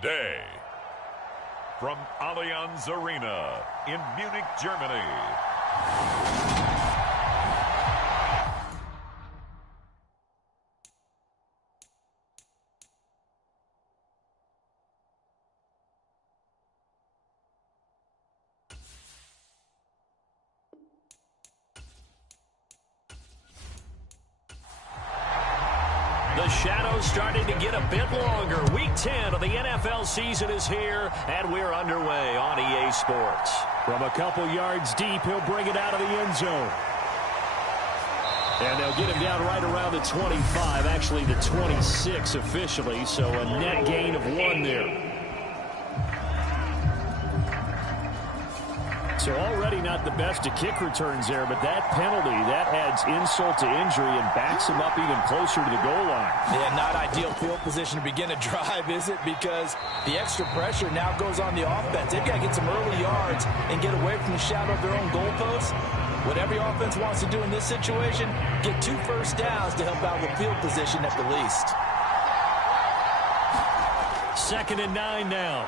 Today, from Allianz Arena in Munich, Germany. The shadow's starting to get a bit longer. Week 10 of the NFL season is here, and we're underway on EA Sports. From a couple yards deep, he'll bring it out of the end zone. And they'll get him down right around the 25, actually the 26 officially, so a net gain of 1 there. So already not the best to kick returns there, but that penalty, that adds insult to injury and backs him up even closer to the goal line. Yeah, not ideal field position to begin a drive, is it? Because the extra pressure now goes on the offense. They've got to get some early yards and get away from the shadow of their own goalposts. What every offense wants to do in this situation, get 2 first downs to help out with field position at the least. 2nd and 9 now.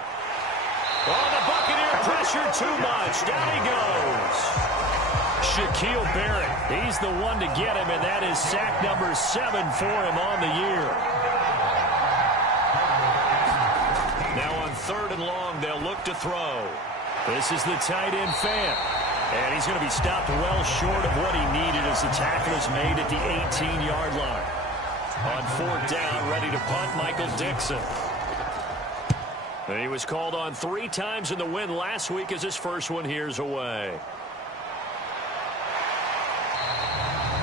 Oh, the Buccaneer pressure too much. Down he goes. Shaquille Barrett, he's the one to get him, and that is sack number 7 for him on the year. Now on 3rd and long, they'll look to throw. This is the tight end Fant. And he's going to be stopped well short of what he needed as the tackle is made at the 18-yard line. On 4th down, ready to punt, Michael Dixon. He was called on 3 times in the win last week as his first one here's away.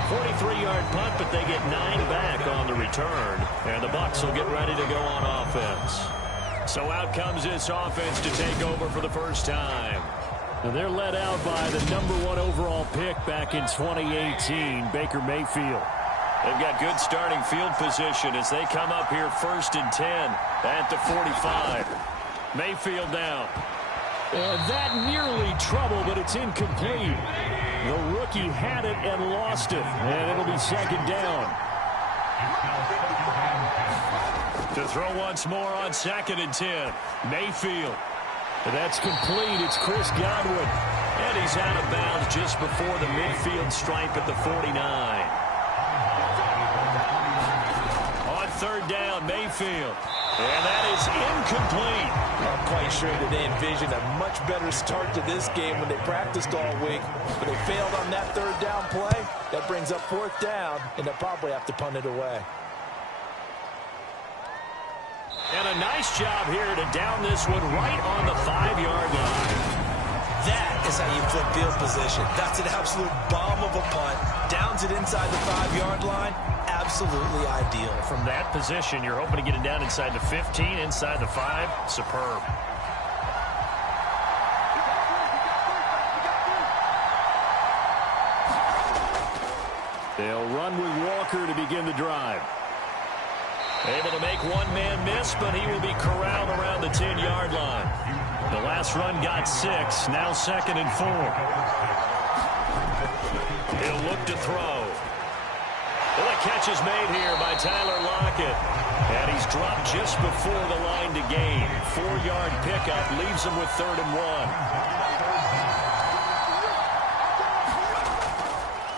43-yard punt, but they get 9 back on the return. And the Bucs will get ready to go on offense. So out comes this offense to take over for the first time. And they're led out by the #1 overall pick back in 2018, Baker Mayfield. They've got good starting field position as they come up here 1st and 10 at the 45. Mayfield down. That nearly trouble, but it's incomplete. The rookie had it and lost it, and it'll be 2nd down. To throw once more on 2nd and 10. Mayfield. That's complete. It's Chris Godwin. And he's out of bounds just before the midfield stripe at the 49. On 3rd down, Mayfield. And that is incomplete. I'm quite sure that they envisioned a much better start to this game when they practiced all week. But they failed on that 3rd down play. That brings up 4th down, and they'll probably have to punt it away. And a nice job here to down this one right on the 5-yard line. That is how you flip field position. That's an absolute bomb of a punt. Downs it inside the 5-yard line. Absolutely ideal. From that position, you're hoping to get it down inside the 15, inside the 5. Superb. They'll run with Walker to begin the drive. Able to make one man miss, but he will be corralled around the 10-yard line. The last run got 6, now 2nd and 4. He'll look to throw. Well, the catch is made here by Tyler Lockett. And he's dropped just before the line to gain. 4-yard pickup leaves him with 3rd and 1.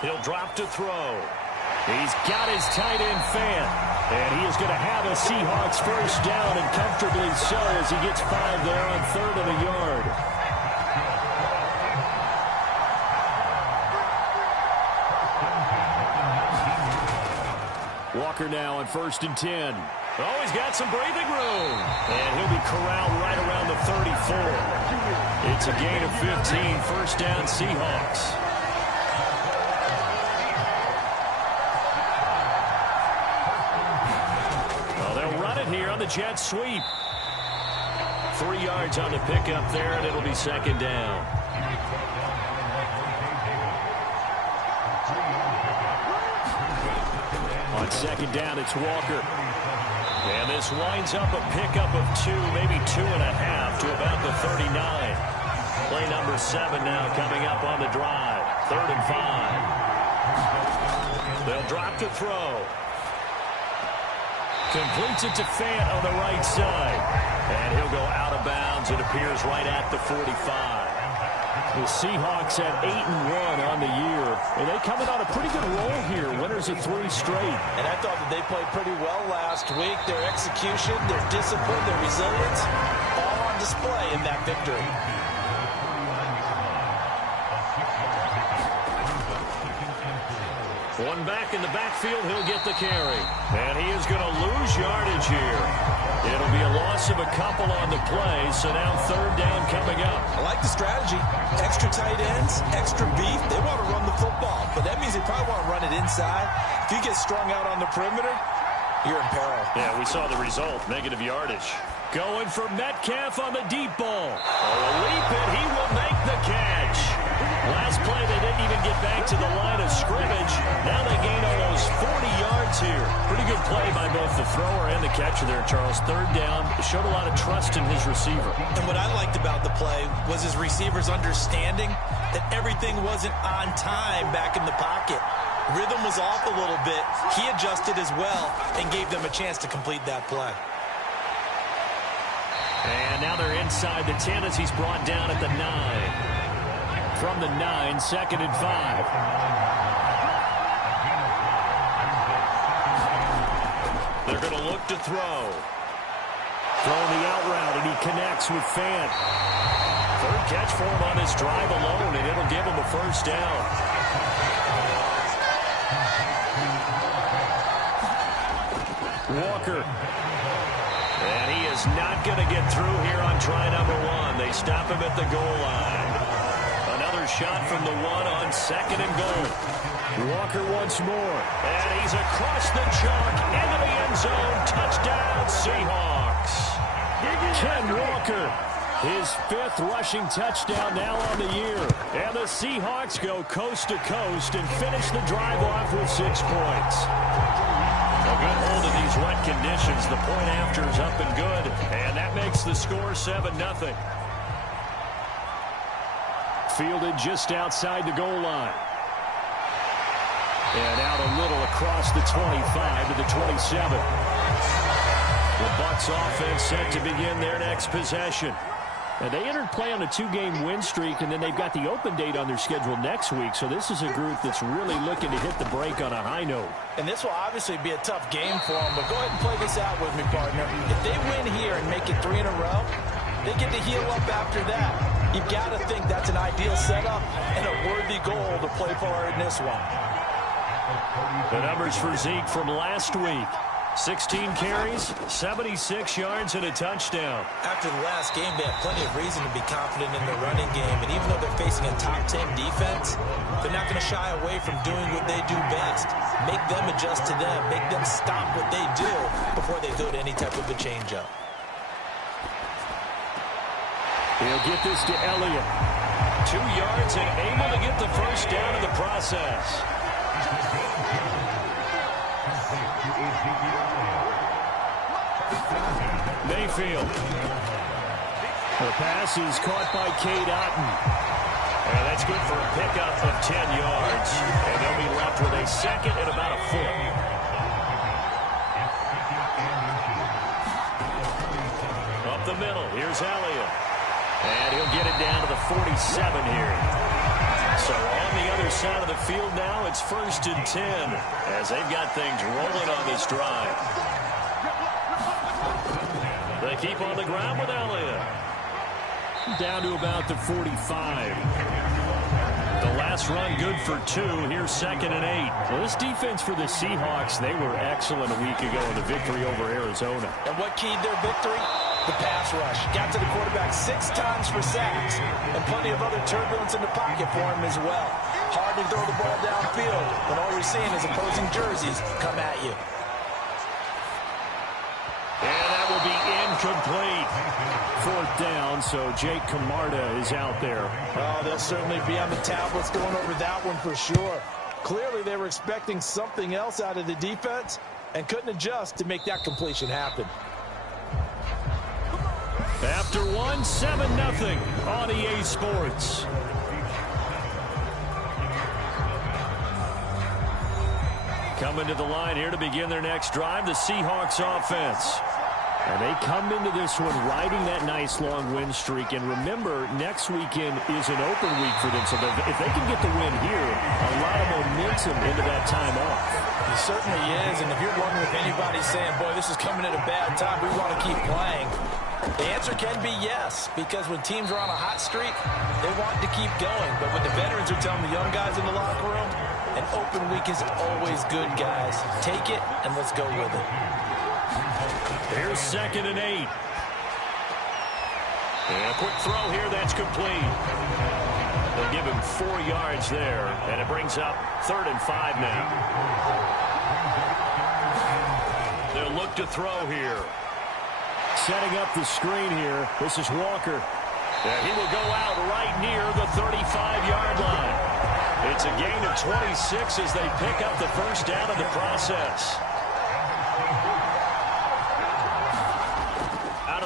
He'll drop to throw. He's got his tight end Fant. And he is going to have a Seahawks first down, and comfortably so as he gets 5 there on 3rd and a yard. Walker now on 1st and 10. Oh, he's got some breathing room. And he'll be corralled right around the 34. It's a gain of 15, first down Seahawks. Here on the jet sweep. 3 yards on the pickup there, and it'll be 2nd down. On 2nd down, it's Walker. And this winds up a pickup of 2, maybe 2.5 to about the 39. Play number 7 now coming up on the drive. 3rd and 5. They'll drop to throw. Completes it to Fant on the right side. And he'll go out of bounds, it appears, right at the 45. The Seahawks at 8-1 on the year. And they coming on a pretty good roll here. Winners of 3 straight. And I thought that they played pretty well last week. Their execution, their discipline, their resilience, all on display in that victory. One back in the backfield, he'll get the carry. And he is going to lose yardage here. It'll be a loss of a couple on the play, so now 3rd down coming up. I like the strategy. Extra tight ends, extra beef. They want to run the football, but that means they probably want to run it inside. If you get strung out on the perimeter, you're in peril. Yeah, we saw the result, negative yardage. Going for Metcalf on the deep ball. Oh, a leap it. He will make the catch. Last play, they didn't even get back to the line of scrimmage. Now they gain almost 40 yards here. Pretty good play by both the thrower and the catcher there, Charles. 3rd down. Showed a lot of trust in his receiver. And what I liked about the play was his receivers understanding that everything wasn't on time back in the pocket. Rhythm was off a little bit. He adjusted as well and gave them a chance to complete that play. And now they're inside the 10 as he's brought down at the 9. From the 9, 2nd and 5. They're going to look to throw. Throwing the out route, and he connects with Fant. 3rd catch for him on this drive alone, and it'll give him a 1st down. Walker. And he is not going to get through here on try number 1. They stop him at the goal line. Another shot from the 1 on 2nd and goal. Walker once more. And he's across the chalk into the end zone. Touchdown, Seahawks. Ken Walker, his 5th rushing touchdown now on the year. And the Seahawks go coast to coast and finish the drive off with 6 points. A good hold of these wet conditions. The point after is up and good. And that makes the score 7-0. Fielded just outside the goal line. And out a little across the 25 to the 27. The Bucs offense set to begin their next possession. And they entered play on a 2-game win streak, and then they've got the open date on their schedule next week. So this is a group that's really looking to hit the break on a high note. And this will obviously be a tough game for them, but go ahead and play this out with me, partner. If they win here and make it 3 in a row, they get to heal up after that. You've got to think that's an ideal setup and a worthy goal to play for in this one. The numbers for Zeke from last week. 16 carries, 76 yards, and a touchdown. After the last game, they have plenty of reason to be confident in their running game. And even though they're facing a top 10 defense, they're not going to shy away from doing what they do best. Make them adjust to them. Make them stop what they do before they go to any type of a change-up. He'll get this to Elliott. 2 yards and able to get the 1st down in the process. Mayfield. The pass is caught by Cade Otton. And that's good for a pickup of 10 yards. And they'll be left with a 2nd and about a foot. Up the middle, here's Elliott. And he'll get it down to the 47 here. So on the other side of the field now, it's 1st and 10 as they've got things rolling on this drive. They keep on the ground with Elliott. Down to about the 45. The last run good for 2. Here's 2nd and 8. Well, this defense for the Seahawks, they were excellent a week ago in the victory over Arizona. And what keyed their victory? The pass rush. Got to the quarterback 6 times for sacks. And plenty of other turbulence in the pocket for him as well. Hard to throw the ball downfield when all you're seeing is opposing jerseys come at you. And that will be incomplete. 4th down, so Jake Camarda is out there. Oh, they'll certainly be on the tablets going over that one for sure. Clearly, they were expecting something else out of the defense and couldn't adjust to make that completion happen. After 1, 7-0 on EA Sports. Coming to the line here to begin their next drive, the Seahawks offense. And they come into this one riding that nice long win streak. And remember, next weekend is an open week for them. So if they can get the win here, a lot of momentum into that time off. It certainly is. And if you're wondering if anybody's saying, boy, this is coming at a bad time, we want to keep playing, the answer can be yes. Because when teams are on a hot streak, they want to keep going. But when the veterans are telling the young guys in the locker room, an open week is always good, guys. Take it and let's go with it. Here's 2nd and 8. And a quick throw here, that's complete. They'll give him 4 yards there, and it brings up 3rd and 5 now. They'll look to throw here. Setting up the screen here, this is Walker. And he will go out right near the 35-yard line. It's a gain of 26 as they pick up the first down in the process.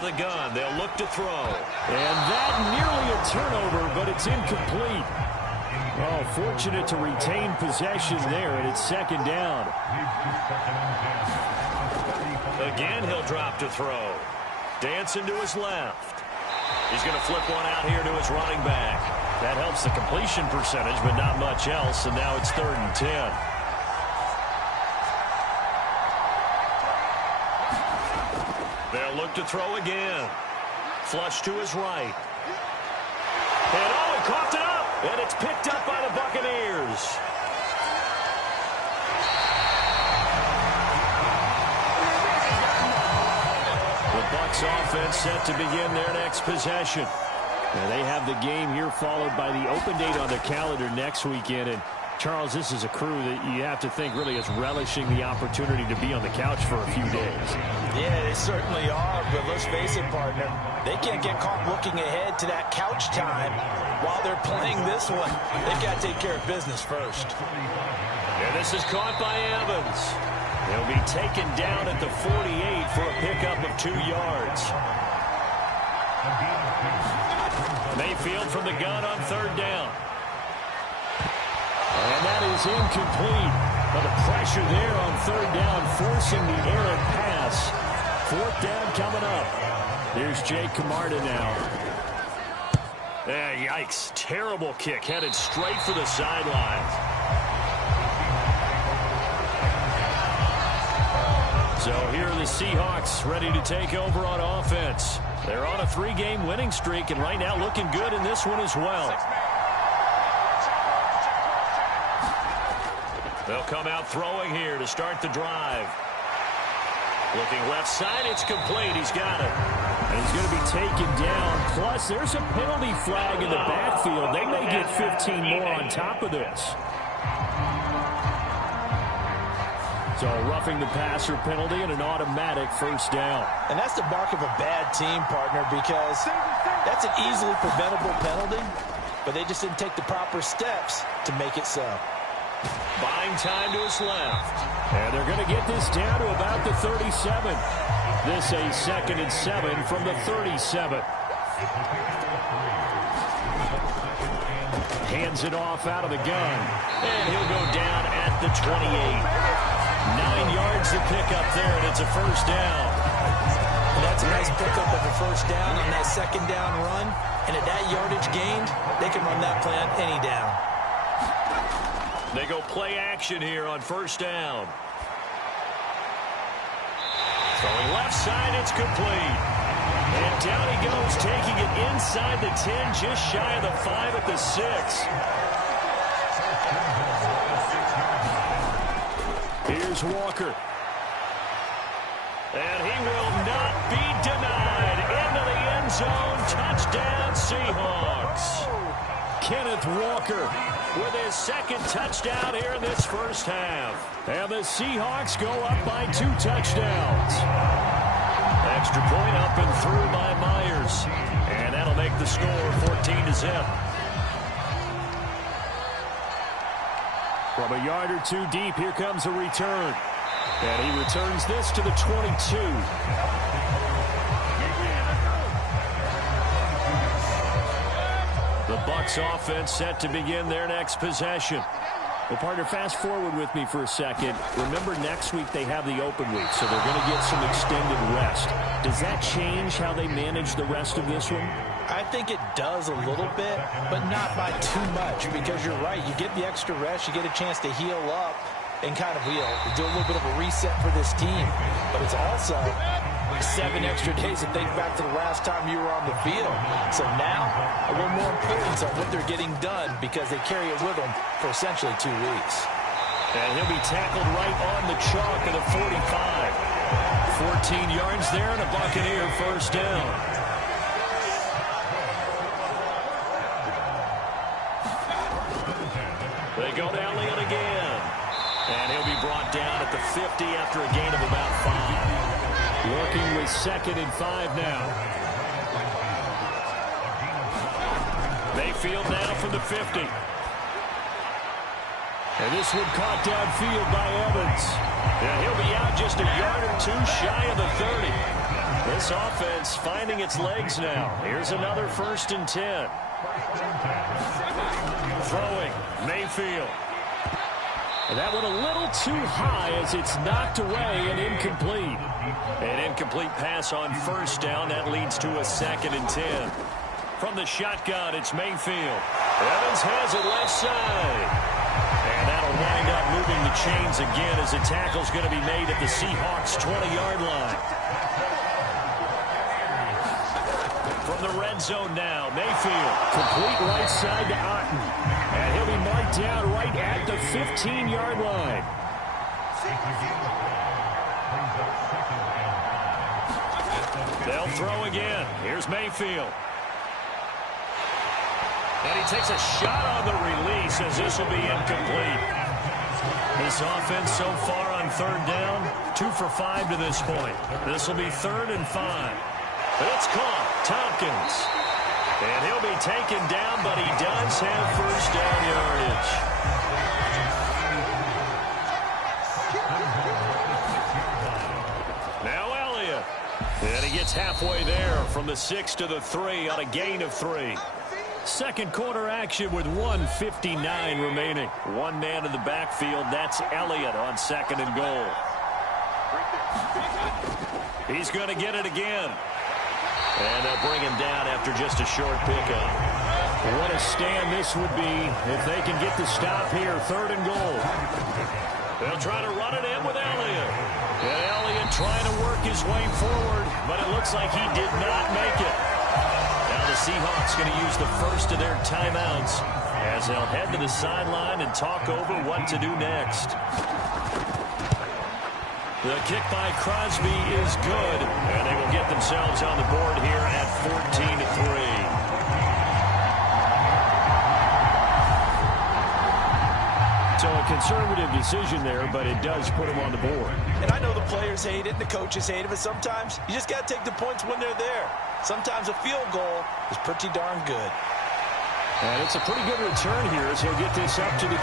The gun, they'll look to throw. And that nearly a turnover, but it's incomplete. Oh, fortunate to retain possession there, and it's 2nd down. Again, he'll drop to throw. Dancing to his left. He's going to flip one out here to his running back. That helps the completion percentage, but not much else, and now it's 3rd and 10. They'll look to throw again. Flush to his right. And oh, he coughed it up. And it's picked up by the Buccaneers. The Bucs offense set to begin their next possession. And they have the game here followed by the open date on their calendar next weekend. And Charles, this is a crew that you have to think really is relishing the opportunity to be on the couch for a few days. Yeah, they certainly are, but let's face it, partner. They can't get caught looking ahead to that couch time while they're playing this one. They've got to take care of business first. And this is caught by Evans. He'll be taken down at the 48 for a pickup of 2 yards. Mayfield from the gun on 3rd down. And that is incomplete. But the pressure there on 3rd down, forcing the errant pass. 4th down coming up. Here's Jake Camarda now. Yikes. Terrible kick. Headed straight for the sidelines. So here are the Seahawks ready to take over on offense. They're on a 3-game winning streak, and right now looking good in this one as well. They'll come out throwing here to start the drive. Looking left side, it's complete. He's got it. And he's going to be taken down. Plus, there's a penalty flag in the backfield. They may get 15 more on top of this. So roughing the passer penalty and an automatic 1st down. And that's the mark of a bad team, partner, because that's an easily preventable penalty, but they just didn't take the proper steps to make it so. Buying time to his left. And they're going to get this down to about the 37. This a 2nd and 7 from the 37. Hands it off out of the gun. And he'll go down at the 28. 9 yards to pick up there, and it's a 1st down. And that's a nice pickup of a 1st down on that 2nd down run. And at that yardage gained, they can run that play on any down. They go play action here on 1st down. Throwing left side, it's complete. And down he goes, taking it inside the 10, just shy of the 5 at the 6. Here's Walker. And he will not be denied. Into the end zone. Touchdown, Seahawks. Kenneth Walker with his 2nd touchdown here in this 1st half. And the Seahawks go up by 2 touchdowns. Extra point up and through by Myers. And that'll make the score 14-0. From a yard or 2 deep, here comes a return. And he returns this to the 22. The Bucs offense set to begin their next possession. Well, partner, fast forward with me for a second. Remember, next week they have the open week, so they're going to get some extended rest. Does that change how they manage the rest of this one? I think it does a little bit, but not by too much, because you're right. You get the extra rest, you get a chance to heal up and kind of do a little bit of a reset for this team. But it's also 7 extra days to think back to the last time you were on the field. So now, a little more importance on what they're getting done, because they carry it with them for essentially 2 weeks. And he'll be tackled right on the chalk of the 45. 14 yards there and a Buccaneer first down. They go to Elliott again. And he'll be brought down at the 50 after a gain of about 5. Working with 2nd and 5 now. Mayfield now from the 50. And this one caught downfield by Evans. And he'll be out just a yard or 2 shy of the 30. This offense finding its legs now. Here's another 1st and 10. Throwing, Mayfield. And that one a little too high as it's knocked away and incomplete. An incomplete pass on 1st down. That leads to a 2nd and 10. From the shotgun, it's Mayfield. Evans has it left side. And that'll wind up moving the chains again as the tackle's going to be made at the Seahawks' 20-yard line. From the red zone now, Mayfield. Complete right side to Otten. And he'll be marked down right at the 15-yard line. They'll throw again. Here's Mayfield. And he takes a shot on the release as this will be incomplete. This offense so far on 3rd down, 2 for 5 to this point. This will be 3rd and 5. It's caught. Tompkins. And he'll be taken down, but he does have 1st down yardage. Now Elliott. And he gets halfway there from the 6 to the 3 on a gain of 3. Second quarter action with 1:59 remaining. One man in the backfield. That's Elliott on 2nd and goal. He's going to get it again. And they'll bring him down after just a short pickup. What a stand this would be if they can get the stop here. 3rd and goal. They'll try to run it in with Elliott. And Elliott trying to work his way forward, but it looks like he did not make it. Now the Seahawks going to use the first of their timeouts as they'll head to the sideline and talk over what to do next. The kick by Crosby is good, and they will get themselves on the board here at 14-3. So a conservative decision there, but it does put them on the board. And I know the players hate it and the coaches hate it, but sometimes you just got to take the points when they're there. Sometimes a field goal is pretty darn good. And it's a pretty good return here as he'll get this up to the 29.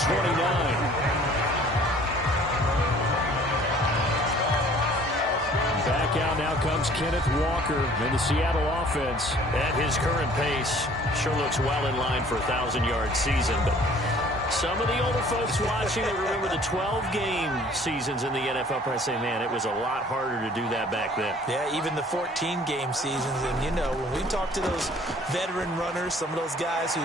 Back out now comes Kenneth Walker in the Seattle offense. At his current pace, sure looks well in line for a 1,000-yard season, but some of the older folks watching that remember the 12-game seasons in the NFL probably say, man, it was a lot harder to do that back then. Yeah, even the 14-game seasons. And, you know, when we talk to those veteran runners, some of those guys who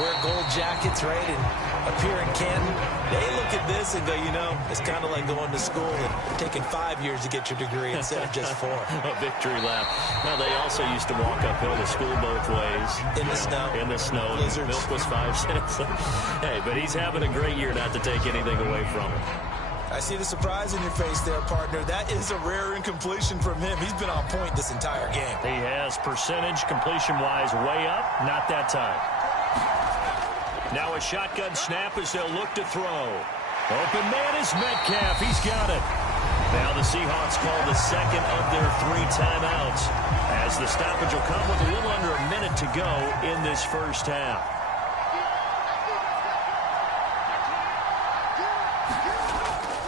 wear gold jackets, right, and appear in Canton, they look at this and go, you know, it's kind of like going to school and taking 5 years to get your degree instead of just 4. A victory lap. Now, they also used to walk uphill to school both ways. In the snow. In the snow. Blizzards. Milk was 5 cents. Hey, but he's having a great year, not to take anything away from him. I see the surprise in your face there, partner. That is a rare incompletion from him. He's been on point this entire game. He has percentage completion-wise way up. Not that time. Now a shotgun snap as they'll look to throw. Open man is Metcalf. He's got it. Now the Seahawks call the second of their 3 timeouts as the stoppage will come with a little under a minute to go in this first half.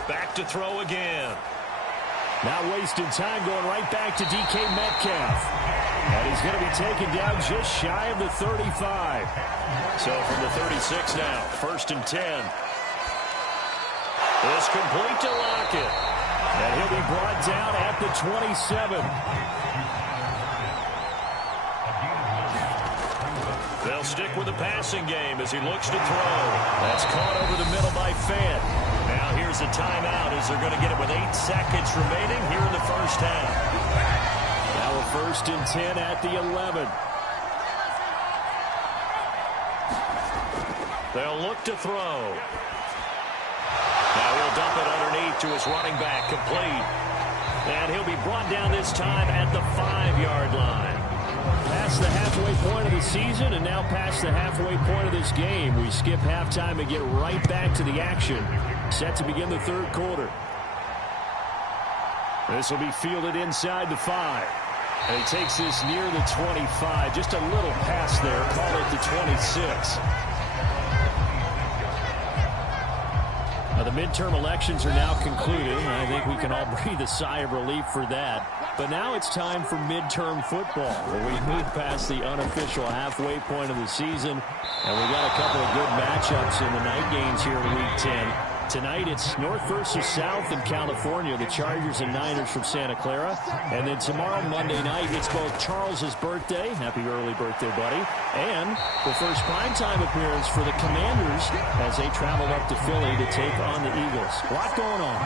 Back to throw again. Not wasting time, going right back to DK Metcalf. And he's going to be taken down just shy of the 35. So from the 36 now, 1st and 10. It's complete to Lockett. And he'll be brought down at the 27. They'll stick with the passing game as he looks to throw. That's caught over the middle by Fant. Now here's a timeout as they're going to get it with 8 seconds remaining here in the first half. Now a 1st and 10 at the 11. They'll look to throw. Now he'll dump it underneath to his running back, complete. And he'll be brought down this time at the 5-yard line. Past the halfway point of the season and now past the halfway point of this game. We skip halftime and get right back to the action. Set to begin the 3rd quarter. This will be fielded inside the 5. And he takes this near the 25. Just a little pass there. Call it the 26. The midterm elections are now concluded, and I think we can all breathe a sigh of relief for that. But now it's time for midterm football, where we move past the unofficial halfway point of the season, and we got a couple of good matchups in the night games here in Week 10. Tonight it's North versus South in California, the Chargers and Niners from Santa Clara. And then tomorrow, Monday night, it's both Charles's birthday, happy early birthday, buddy, and the first primetime appearance for the Commanders as they traveled up to Philly to take on the Eagles. A lot going on.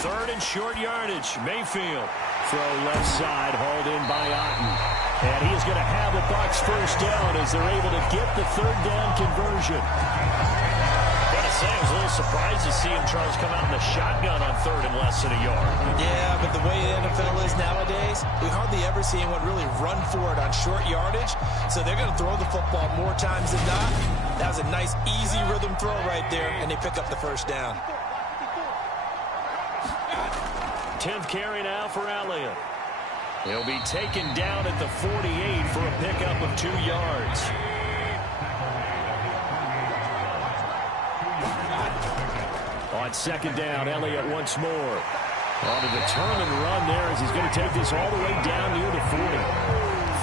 3rd and short yardage. Mayfield. Throw left side, hauled in by Otten. And he is going to have the Bucs first down as they're able to get the 3rd down conversion. I was a little surprised to see him, Charles, come out in the shotgun on 3rd and less than a yard. Yeah, but the way the NFL is nowadays, we hardly ever see anyone really run for it on short yardage. So they're going to throw the football more times than not. That was a nice, easy rhythm throw right there, and they pick up the first down. 10th carry now for Elliott. He'll be taken down at the 48 for a pickup of 2 yards. On 2nd down, Elliott once more. On a determined run there as he's going to take this all the way down near the 40.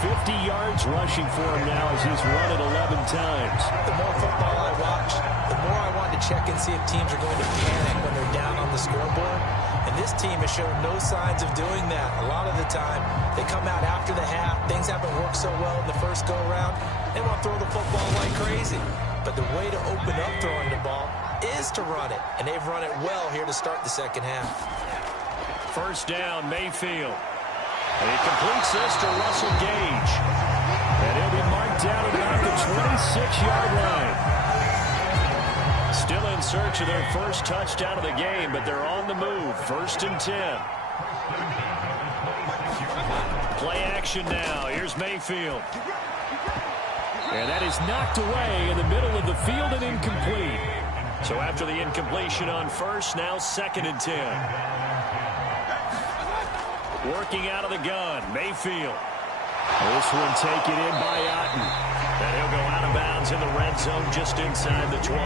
50 yards rushing for him now as he's run it 11 times. The more football I watch, the more I want to check and see if teams are going to panic when they're down on the scoreboard. And this team has shown no signs of doing that. A lot of the time, they come out after the half. Things haven't worked so well in the first go-around. They want to throw the football like crazy. But the way to open up throwing the ball is to run it. And they've run it well here to start the second half. First down, Mayfield. And he completes this to Russell Gage. And he'll be marked down at about the 26-yard line. Still in search of their first touchdown of the game, but they're on the move. 1st and 10. Play action now. Here's Mayfield. And that is knocked away in the middle of the field and incomplete. So after the incompletion on first, now 2nd and 10. Working out of the gun, Mayfield. This one taken in by Otten. And he'll go out of bounds in the red zone just inside the 20.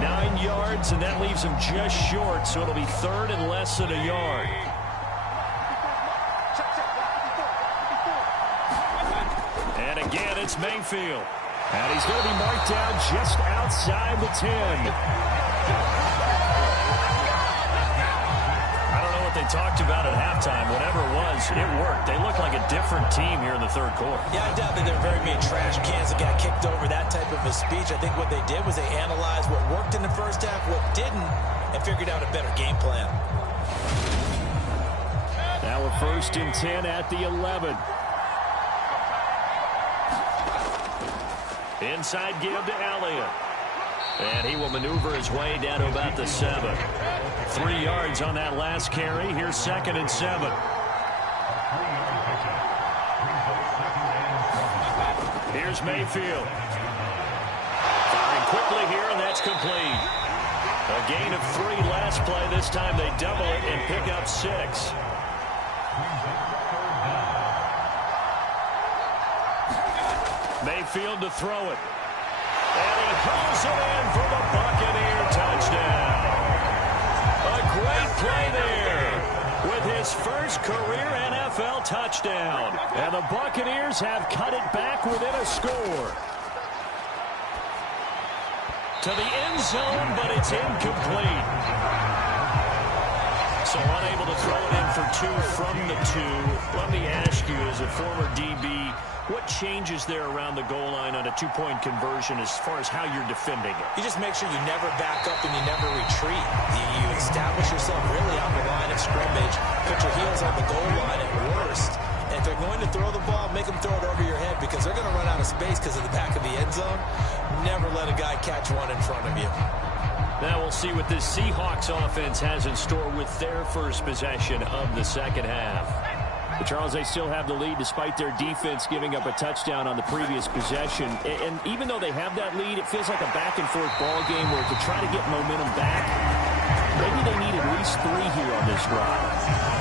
9 yards, and that leaves him just short, so it'll be 3rd and less than a yard. And again, it's Mayfield. And he's going to be marked down just outside the 10. I don't know what they talked about at halftime. Whatever it was, it worked. They look like a different team here in the 3rd quarter. Yeah, I doubt that they're very many trash cans that got kicked over, that type of a speech. I think what they did was they analyzed what worked in the first half, what didn't, and figured out a better game plan. Now a 1st and 10 at the 11. Inside give to Elliott. And he will maneuver his way down to about the 7. 3 yards on that last carry. Here's 2nd and 7. Here's Mayfield. Firing quickly here, and that's complete. A gain of 3 last play. This time they double it and pick up 6. Mayfield to throw it. And he hauls it in for the Buccaneer touchdown. A great play there with his first career NFL touchdown. And the Buccaneers have cut it back within a score. To the end zone, but it's incomplete. So unable to throw it in for 2 from the 2. Let me ask you, as a former DB, what changes there around the goal line on a 2-point conversion as far as how you're defending it? You just make sure you never back up and you never retreat. You establish yourself really on the line of scrimmage, put your heels on the goal line at worst. And if they're going to throw the ball, make them throw it over your head because they're going to run out of space because of the back of the end zone. Never let a guy catch one in front of you. Now we'll see what this Seahawks offense has in store with their first possession of the second half. But Charles, they still have the lead despite their defense giving up a touchdown on the previous possession. And even though they have that lead, it feels like a back-and-forth ball game where to try to get momentum back, maybe they need at least 3 here on this drive.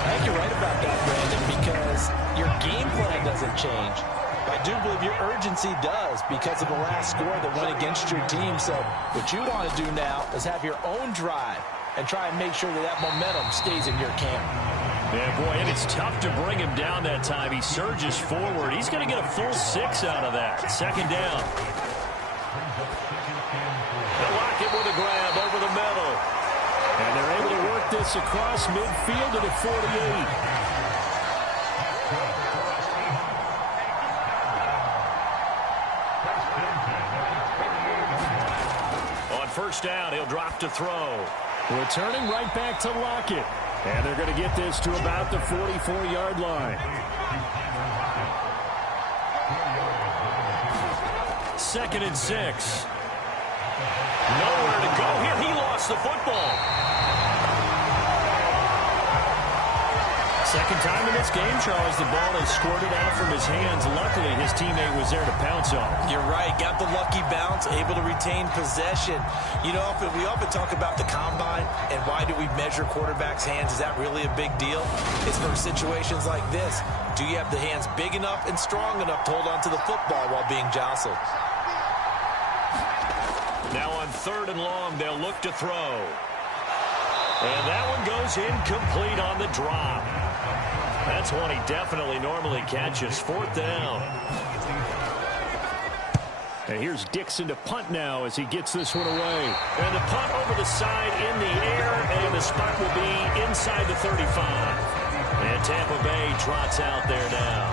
I think you're right about that, Brandon, because your game plan doesn't change. I do believe your urgency does because of the last score that went against your team. So what you want to do now is have your own drive and try and make sure that that momentum stays in your camp. Yeah, boy, and it's tough to bring him down that time. He surges forward. He's going to get a full 6 out of that. Second down. They'll lock it with a grab over the middle. And they're able to work this across midfield to the 48. First down, he'll drop to throw. Returning right back to Lockett. And they're going to get this to about the 44-yard line. Second and 6. Nowhere to go here. He lost the football. Second time in this game, Charles, the ball has squirted out from his hands. Luckily, his teammate was there to pounce on. You're right. Got the lucky bounce, able to retain possession. You know, we often talk about the combine and why do we measure quarterbacks' hands. Is that really a big deal? It's for situations like this. Do you have the hands big enough and strong enough to hold on to the football while being jostled? Now on 3rd and long, they'll look to throw. And that one goes incomplete on the drop. That's one he definitely normally catches. 4th down. And here's Dixon to punt now as he gets this one away. And the punt over the side in the air, and the spot will be inside the 35. And Tampa Bay trots out there now.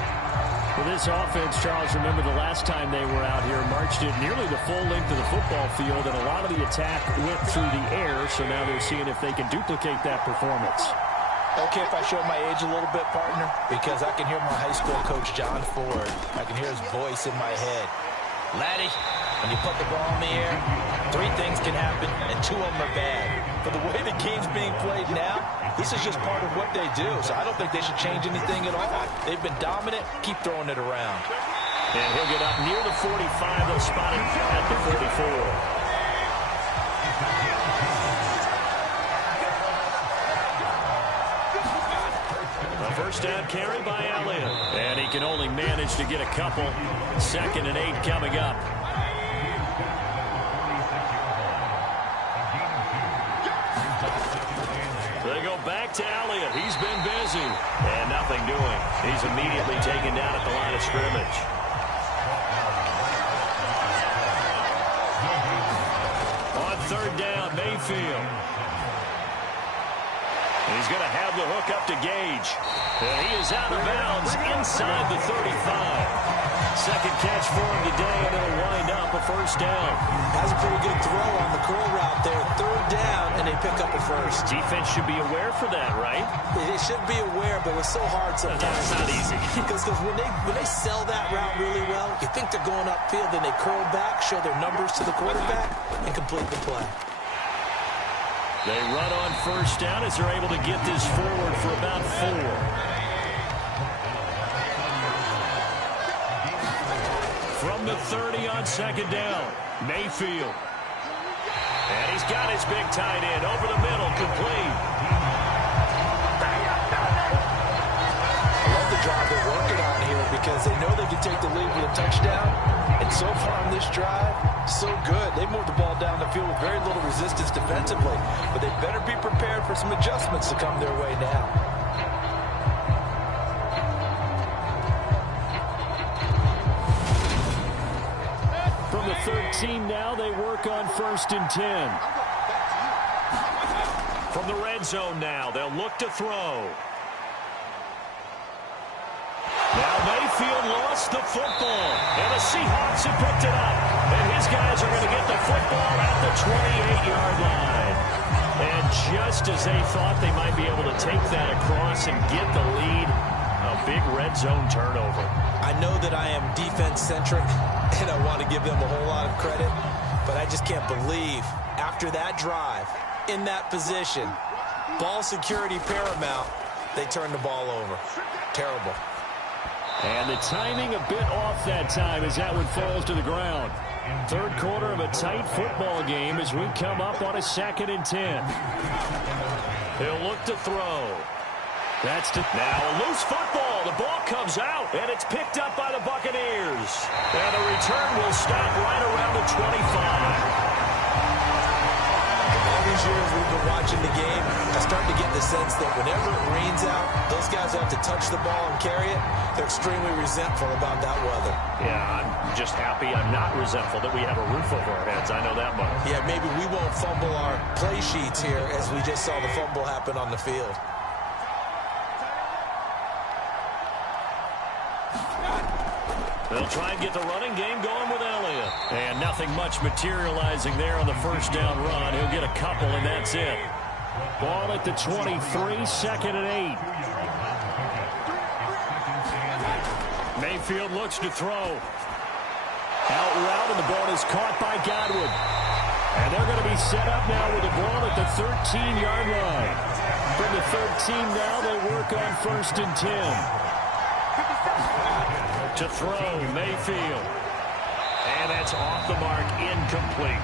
For this offense, Charles, remember the last time they were out here, marched it nearly the full length of the football field, and a lot of the attack went through the air, so now they're seeing if they can duplicate that performance. Okay, if I show my age a little bit, partner, because I can hear my high school coach, John Ford. I can hear his voice in my head. Laddie, when you put the ball in the air, 3 things can happen, and 2 of them are bad. But the way the game's being played now, this is just part of what they do, so I don't think they should change anything at all. They've been dominant. Keep throwing it around. And he'll get up near the 45. They'll spot him at the 44. First down carry by Elliott. And he can only manage to get a couple. 2nd and 8 coming up. They go back to Elliott. He's been busy. And nothing doing. He's immediately taken down at the line of scrimmage. On 3rd down, Mayfield. He's going to have the hook up to Gage. And he is out of bounds inside the 35. Second catch for him today, and it'll wind up a first down. Has a pretty good throw on the curl route there. 3rd down, and they pick up a first. Defense should be aware for that, right? They should be aware, but it's so hard sometimes. That's not easy. Because when they sell that route really well, you think they're going upfield, then they curl back, show their numbers to the quarterback, and complete the play. They run on first down as they're able to get this forward for about 4. From the 30 on 2nd down, Mayfield. And he's got his big tight end over the middle, complete. I love the drive they're working on here because they know they can take the lead with a touchdown. And so far on this drive, so good. They moved the ball down the field with very little resistance defensively. But they better be prepared for some adjustments to come their way now. From the 13 now. They work on 1st and 10. From the red zone now, they'll look to throw. Now Mayfield lost the football, and the Seahawks have picked it up. And his guys are going to get the football at the 28-yard line. And just as they thought they might be able to take that across and get the lead, a big red zone turnover. I know that I am defense-centric, and I want to give them a whole lot of credit, but I just can't believe after that drive, in that position, ball security paramount, they turn the ball over. Terrible. And the timing a bit off that time as that one falls to the ground. Third quarter of a tight football game as we come up on a 2nd and 10. He'll look to throw. Now a loose football. The ball comes out, and it's picked up by the Buccaneers. And the return will stop right around the 25. All these years we've been watching the game, I start to get the sense that whenever it rains out, those guys have to touch the ball and carry it. They're extremely resentful about that weather. Yeah, I'm just happy I'm not resentful that we have a roof over our heads. I know that much. Yeah, maybe we won't fumble our play sheets here as we just saw the fumble happen on the field. They'll try and get the running game going with Elliott. And nothing much materializing there on the first down run. He'll get a couple, and that's it. Ball at the 23, 2nd and 8. Mayfield looks to throw. Out route, and the ball is caught by Godwin. And they're going to be set up now with the ball at the 13-yard line. From the 13 now, they work on 1st and 10. To throw, Mayfield. And that's off the mark, incomplete.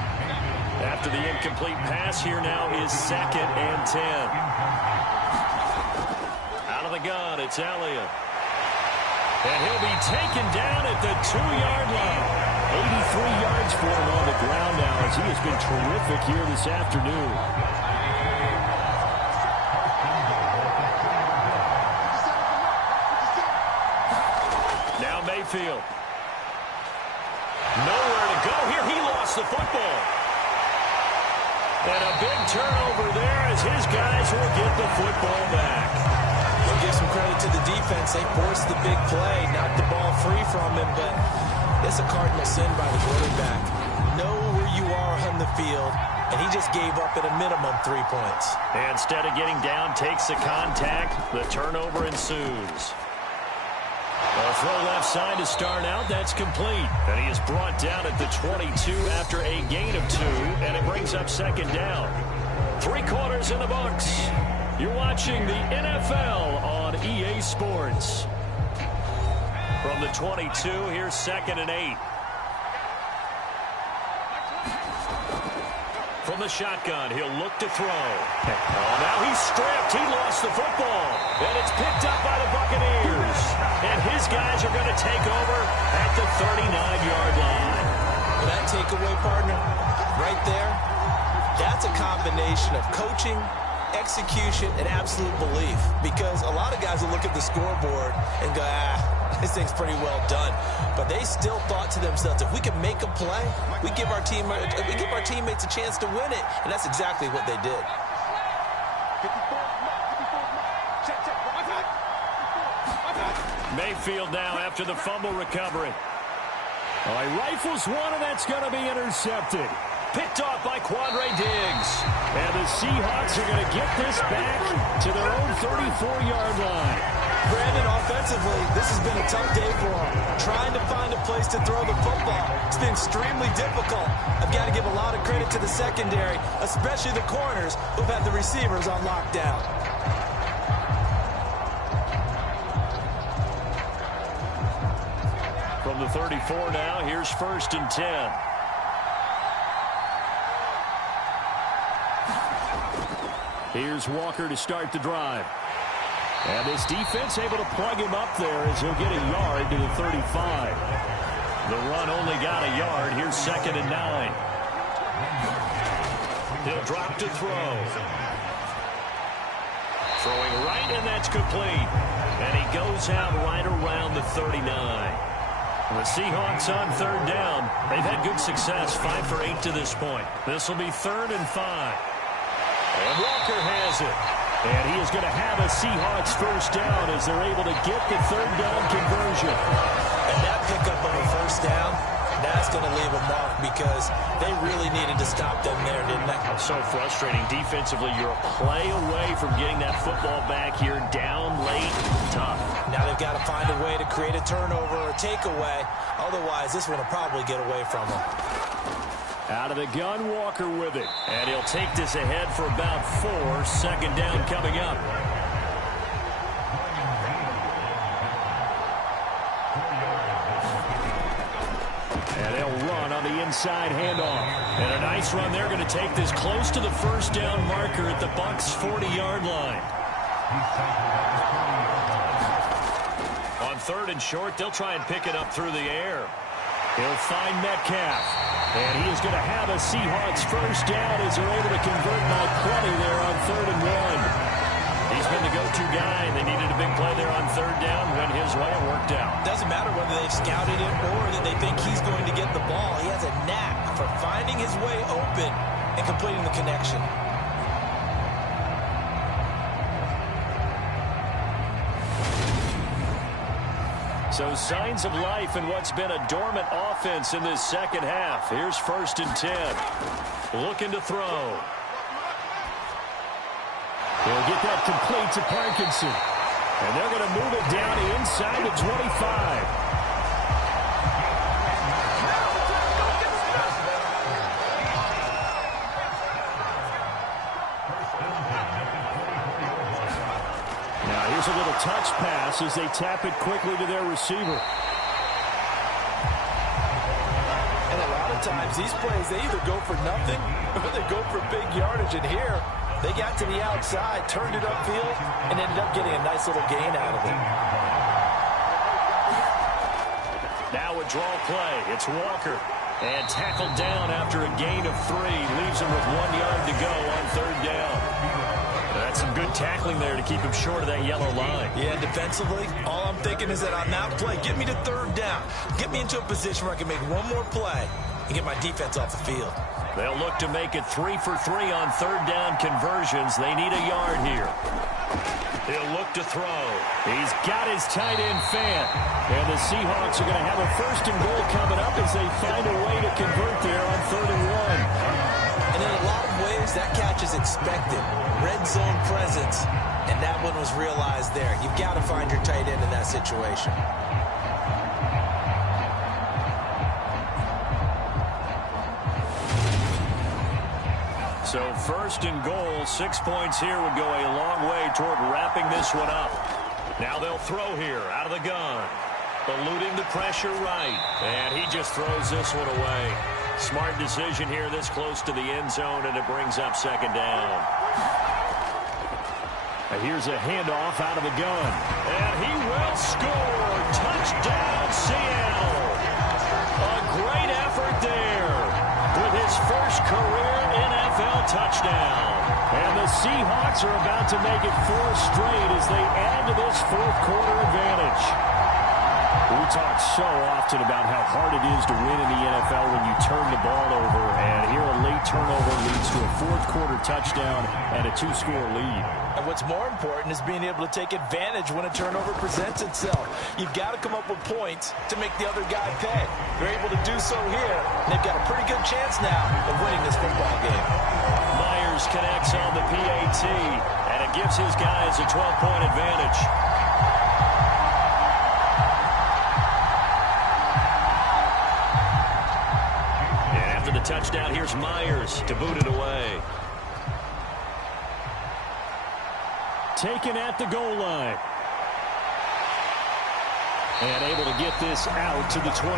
After the incomplete pass, here now is 2nd and 10. Out of the gun, it's Elliott. And he'll be taken down at the 2-yard line. 83 yards for him on the ground now as he has been terrific here this afternoon. Mayfield. Nowhere to go here. He lost the football. And a big turnover there as his guys will get the football back. We'll give some credit to the defense. They forced the big play, knocked the ball free from him, but it's a cardinal sin by the quarterback. Know where you are on the field, and he just gave up at a minimum 3 points. And instead of getting down, takes the contact. The turnover ensues. A throw left side to start out. That's complete. And he is brought down at the 22 after a gain of 2, and it brings up 2nd down. 3 quarters in the books. You're watching the NFL on EA Sports. From the 22, here's 2nd and 8. From the shotgun, he'll look to throw. Oh, now he's stripped. He lost the football. And it's picked up by the Buccaneers. And his guys are going to take over at the 39-yard line. Well, that takeaway, partner, right there, that's a combination of coaching, execution, and absolute belief. Because a lot of guys will look at the scoreboard and go, this thing's pretty well done. But they still thought to themselves, if we can make a play, we give our teammates a chance to win it. And that's exactly what they did. Mayfield now after the fumble recovery. Oh, he rifles one, and that's going to be intercepted. Picked off by Quandre Diggs. And the Seahawks are going to get this back to their own 34-yard line. Brandon, offensively, this has been a tough day for him. Trying to find a place to throw the football. It's been extremely difficult. I've got to give a lot of credit to the secondary, especially the corners who've had the receivers on lockdown. From the 34 now, here's 1st and 10. Here's Walker to start the drive. And this defense able to plug him up there as he'll get a yard to the 35. The run only got a yard. Here's 2nd and 9. He'll drop to throw. Throwing right, and that's complete. And he goes out right around the 39. The Seahawks on third down. They've had good success, 5 for 8 to this point. This will be 3rd and 5. And Walker has it. And he is going to have a Seahawks first down as they're able to get the 3rd down conversion. And that pickup of a first down, that's going to leave a mark because they really needed to stop them there, didn't they? So frustrating. Defensively, you're a play away from getting that football back here down late. Tough. Now they've got to find a way to create a turnover or a takeaway. Otherwise, this one will probably get away from them. Out of the gun, Walker with it. And he'll take this ahead for about 4. 2nd down coming up. And they'll run on the inside handoff. And a nice run. They're going to take this close to the first down marker at the Bucs' 40-yard line. On 3rd and short, they'll try and pick it up through the air. He'll find Metcalf. And he is going to have a Seahawks first down as they're able to convert by plenty there on 3rd and 1. He's been the go-to guy, and they needed a big play there on 3rd down. Went his way and worked out. Doesn't matter whether they've scouted it or that they think he's going to get the ball. He has a knack for finding his way open and completing the connection. So signs of life in what's been a dormant offense in this second half. Here's 1st and 10. Looking to throw. He'll get that complete to Parkinson. And they're going to move it down inside the 25. Here's a little touch pass as they tap it quickly to their receiver. And a lot of times these plays, they either go for nothing or they go for big yardage. And here, they got to the outside, turned it upfield, and ended up getting a nice little gain out of it. Now a draw play. It's Walker. And tackled down after a gain of 3. Leaves him with 1 yard to go on 3rd down. That's some good tackling there to keep him short of that yellow line. Yeah, defensively, all I'm thinking is that on that play, get me to 3rd down. Get me into a position where I can make one more play and get my defense off the field. They'll look to make it 3 for 3 on 3rd down conversions. They need a yard here. He'll look to throw. He's got his tight end fan. And the Seahawks are going to have a 1st and goal coming up as they find a way to convert there on 3rd and 1. And in a lot of ways, that catch is expected. Red zone presence, and that one was realized there. You've got to find your tight end in that situation. So 1st and goal, 6 points here would go a long way toward wrapping this one up. Now they'll throw here out of the gun. Eluding the pressure right, and he just throws this one away. Smart decision here this close to the end zone, and it brings up 2nd down. And here's a handoff out of the gun. And he will score. Touchdown, Seattle. A great effort there with his first career NFL touchdown. And the Seahawks are about to make it 4 straight as they add to this 4th quarter advantage. We talk so often about how hard it is to win in the NFL when you turn the ball over. And here a late turnover leads to a 4th quarter touchdown and a 2-score lead. And what's more important is being able to take advantage when a turnover presents itself. You've got to come up with points to make the other guy pay. They're able to do so here, and they've got a pretty good chance now of winning this football game. Myers connects on the PAT, and it gives his guys a 12-point advantage. The touchdown, here's Myers to boot it away. Taken at the goal line. And able to get this out to the 25.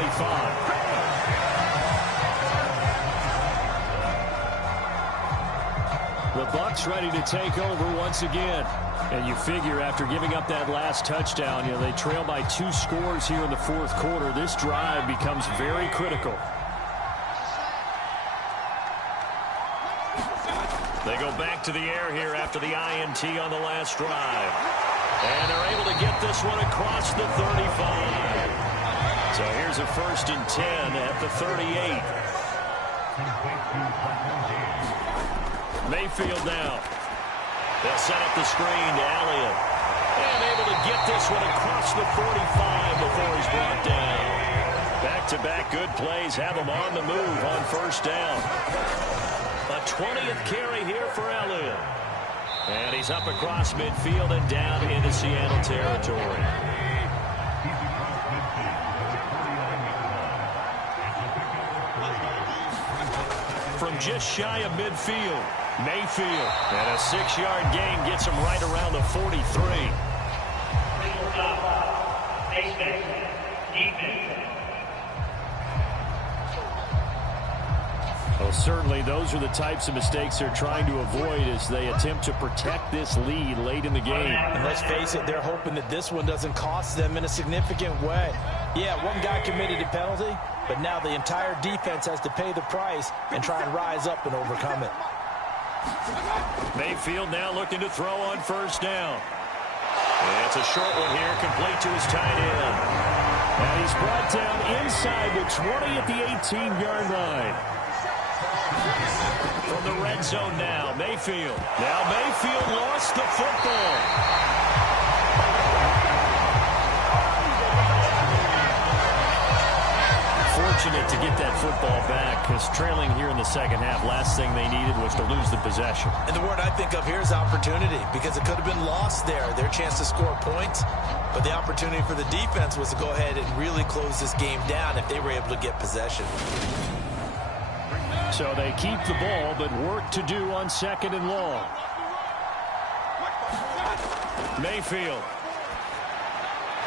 The Bucs ready to take over once again. And you figure after giving up that last touchdown, they trail by 2 scores here in the 4th quarter. This drive becomes very critical. They go back to the air here after the INT on the last drive. And they're able to get this one across the 35. So here's a 1st and 10 at the 38. Mayfield now. They'll set up the screen to Elliott. And able to get this one across the 45 before he's brought down. Back-to-back good plays have him on the move on 1st down. A 20th carry here for Elliott. And he's up across midfield and down into Seattle territory. From just shy of midfield, Mayfield. And a 6-yard gain gets him right around the 43. Well, certainly those are the types of mistakes they're trying to avoid as they attempt to protect this lead late in the game. And let's face it, they're hoping that this one doesn't cost them in a significant way. Yeah, one guy committed a penalty, but now the entire defense has to pay the price and try and rise up and overcome it. Mayfield now looking to throw on 1st down. And it's a short one here, complete to his tight end. And he's brought down inside the 20 at the 18-yard line. From the red zone now, Mayfield. Now Mayfield lost the football. Fortunate to get that football back, because trailing here in the second half, last thing they needed was to lose the possession. And the word I think of here is opportunity, because it could have been lost there, their chance to score points. But the opportunity for the defense was to go ahead and really close this game down if they were able to get possession. So they keep the ball, but work to do on 2nd and long. Mayfield.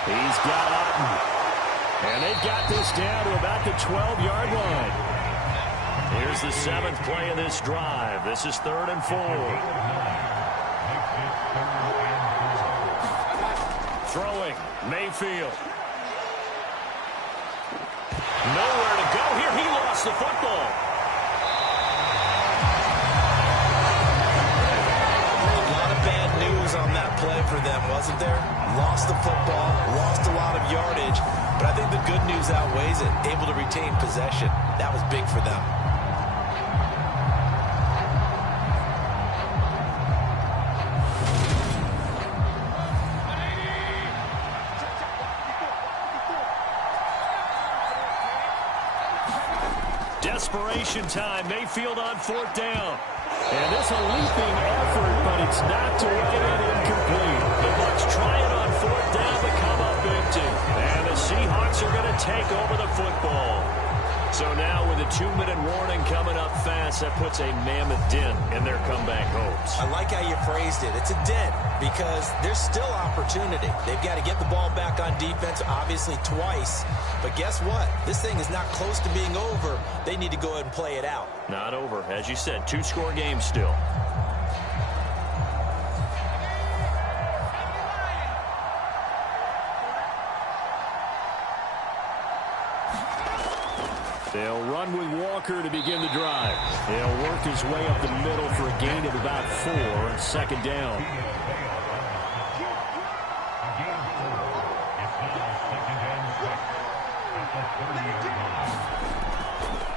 He's got Otten. And they've got this down to about the 12-yard line. Here's the 7th play of this drive. This is 3rd and 4. Throwing, Mayfield. Nowhere to go here. He lost the football. On that play for them, wasn't there? Lost the football, lost a lot of yardage, but I think the good news outweighs it. Able to retain possession. That was big for them. Desperation time. Mayfield on 4th down. And this a leaping effort, but it's knocked away and incomplete. The Bucs try it on 4th down, but come up empty. And the Seahawks are going to take over the football. So now with a 2-minute warning coming up fast, that puts a mammoth dent in their comeback hopes. I like how you phrased it. It's a dent because there's still opportunity. They've got to get the ball back on defense, obviously twice. But guess what? This thing is not close to being over. They need to go ahead and play it out. Not over. As you said, 2-score game still. They'll run with Walker to begin the drive. They'll work his way up the middle for a gain of about 4, 2nd down.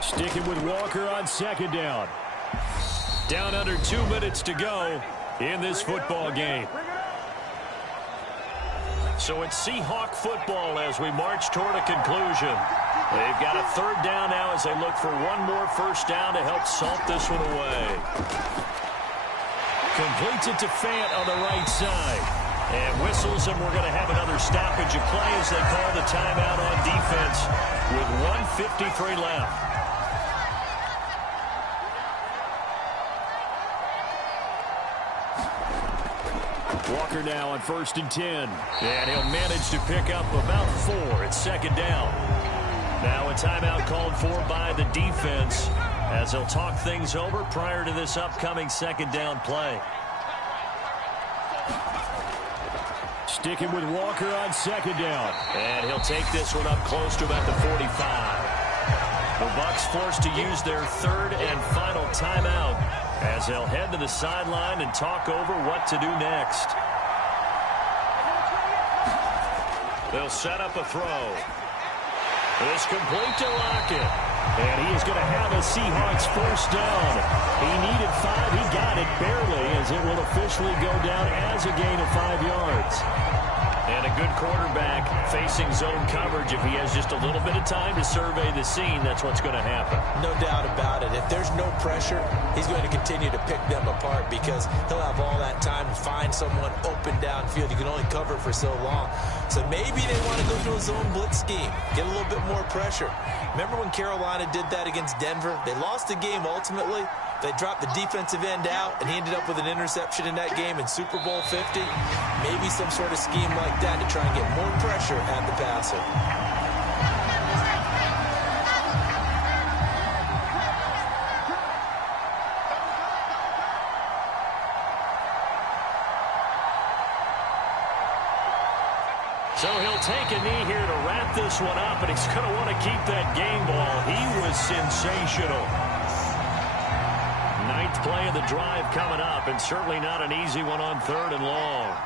Sticking with Walker on 2nd down. Down under 2 minutes to go in this football game. So it's Seahawk football as we march toward a conclusion. They've got a 3rd down now as they look for one more 1st down to help salt this one away. Completes it to Fant on the right side. And whistles, and we're going to have another stoppage of play as they call the timeout on defense with 1:53 left. Walker now on 1st and 10. And he'll manage to pick up about 4. It's 2nd down. Now a timeout called for by the defense as they'll talk things over prior to this upcoming 2nd down play. Sticking with Walker on 2nd down. And he'll take this one up close to about the 45. The Bucs forced to use their 3rd and final timeout as they'll head to the sideline and talk over what to do next. They'll set up a throw. It's complete to Lockett. And he is going to have a Seahawks first down. He needed 5. He got it barely, as it will officially go down as a gain of 5 yards. And a good quarterback facing zone coverage. If he has just a little bit of time to survey the scene, that's what's going to happen. No doubt about it. If there's no pressure, he's going to continue to pick them apart because he'll have all that time to find someone open downfield. You can only cover for so long. So maybe they want to go to a zone blitz scheme, get a little bit more pressure. Remember when Carolina did that against Denver? They lost the game ultimately. They dropped the defensive end out, and he ended up with an interception in that game in Super Bowl 50. Maybe some sort of scheme like that to try and get more pressure at the passer. So he'll take a knee here to wrap this one up, and he's going to want to keep that game ball. He was sensational. Ninth play of the drive coming up, and certainly not an easy one on 3rd and long.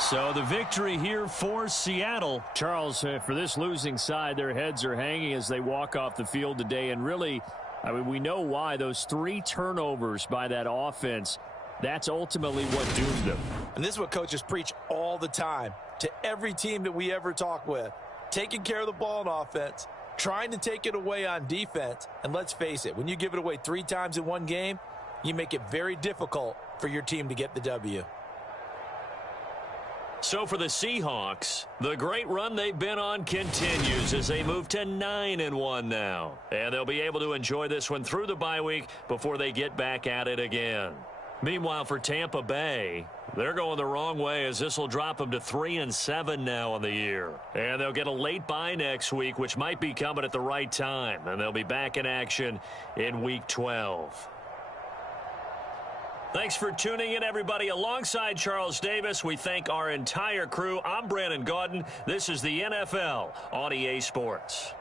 So the victory here for Seattle. Charles, for this losing side, their heads are hanging as they walk off the field today. And really, I mean, we know why. Those 3 turnovers by that offense, that's ultimately what doomed them. And this is what coaches preach all the time to every team that we ever talk with. Taking care of the ball on offense, trying to take it away on defense. And let's face it, when you give it away 3 times in one game, you make it very difficult for your team to get the W. So for the Seahawks, the great run they've been on continues as they move to 9-1 now. And they'll be able to enjoy this one through the bye week before they get back at it again. Meanwhile, for Tampa Bay, they're going the wrong way as this will drop them to 3-7 now on the year. And they'll get a late bye next week, which might be coming at the right time. And they'll be back in action in Week 12. Thanks for tuning in, everybody. Alongside Charles Davis, we thank our entire crew. I'm Brandon Gaudin. This is the NFL on EA Sports.